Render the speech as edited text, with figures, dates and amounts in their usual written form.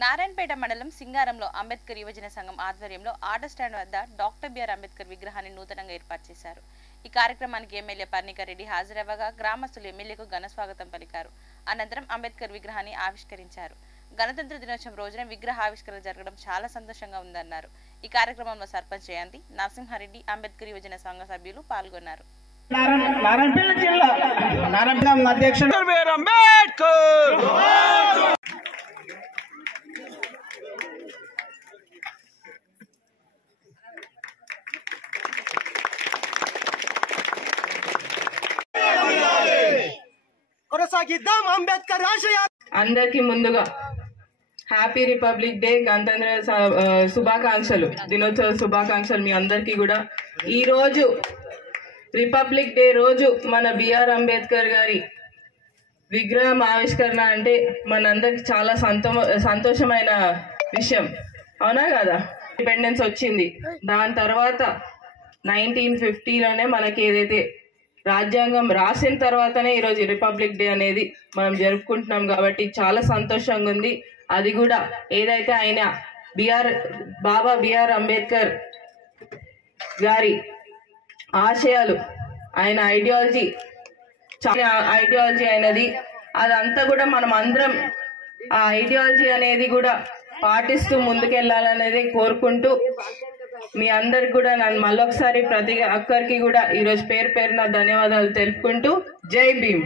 నారాయణపేట మండలం సింగారంలో అంబేద్కర్ యువజన సంఘం ఆధ్వర్యంలో ఆటో స్టాండ్ వద్ద డాక్టర్ బిఆర్ అంబేద్కర్ విగ్రహాన్ని నూతనంగా ఏర్పాటు చేశారు. ఈ కార్యక్రమానికి ఎమ్మెల్యే పర్ణికర్ రెడ్డి హాజరవ్వగా గ్రామస్తులు ఎమ్మెల్యేకు ఘన స్వాగతం పలికారు. అనంతరం అంబేద్కర్ విగ్రహాన్ని ఆవిష్కరించారు. గణతంత్ర దినోత్సవం రోజున విగ్రహ ఆవిష్కరణ జరగడం చాలా సంతోషంగా ఉందన్నారు. ఈ కార్యక్రమంలో సర్పంచ్ జయంతి, నరసింహారెడ్డి, అంబేద్కర్ యువజన సంఘ సభ్యులు పాల్గొన్నారు. నారాయణపేట జిల్లా నారాయణపేట అధ్యక్షుడు కొనసాగిద్దాం అంబేద్కర్ ఆశయాలు. అందరికీ ముందుగా హ్యాపీ రిపబ్లిక్ డే, గణతంత్ర శుభాకాంక్షలు, దినోత్సవ శుభాకాంక్షలు మీ అందరికీ కూడా. ఈ రోజు రిపబ్లిక్ డే రోజు మన బిఆర్ అంబేద్కర్ గారి విగ్రహం ఆవిష్కరణ అంటే మనందరికి చాలా సంతోషమైన విషయం, అవునా కదా? ఇండిపెండెన్స్ వచ్చింది, దాని తర్వాత 1950లోనే మనకి ఏదైతే రాజ్యాంగం రాసిన తర్వాతనే ఈరోజు రిపబ్లిక్ డే అనేది మనం జరుపుకుంటున్నాం కాబట్టి చాలా సంతోషంగా ఉంది. అది కూడా ఏదైతే ఆయన బాబా బిఆర్ అంబేద్కర్ గారి ఆశయాలు, ఆయన ఐడియాలజీ అయినది, అదంతా కూడా మనం అందరం ఆ ఐడియాలజీ అనేది కూడా పాటిస్తూ ముందుకెళ్లాలనేది కోరుకుంటూ, మీ అందరికి కూడా నన్ను మళ్ళొకసారి ప్రతి ఒక్కరికి కూడా ఈరోజు పేరు పేరున ధన్యవాదాలు తెలుపుకుంటూ జై భీమ్.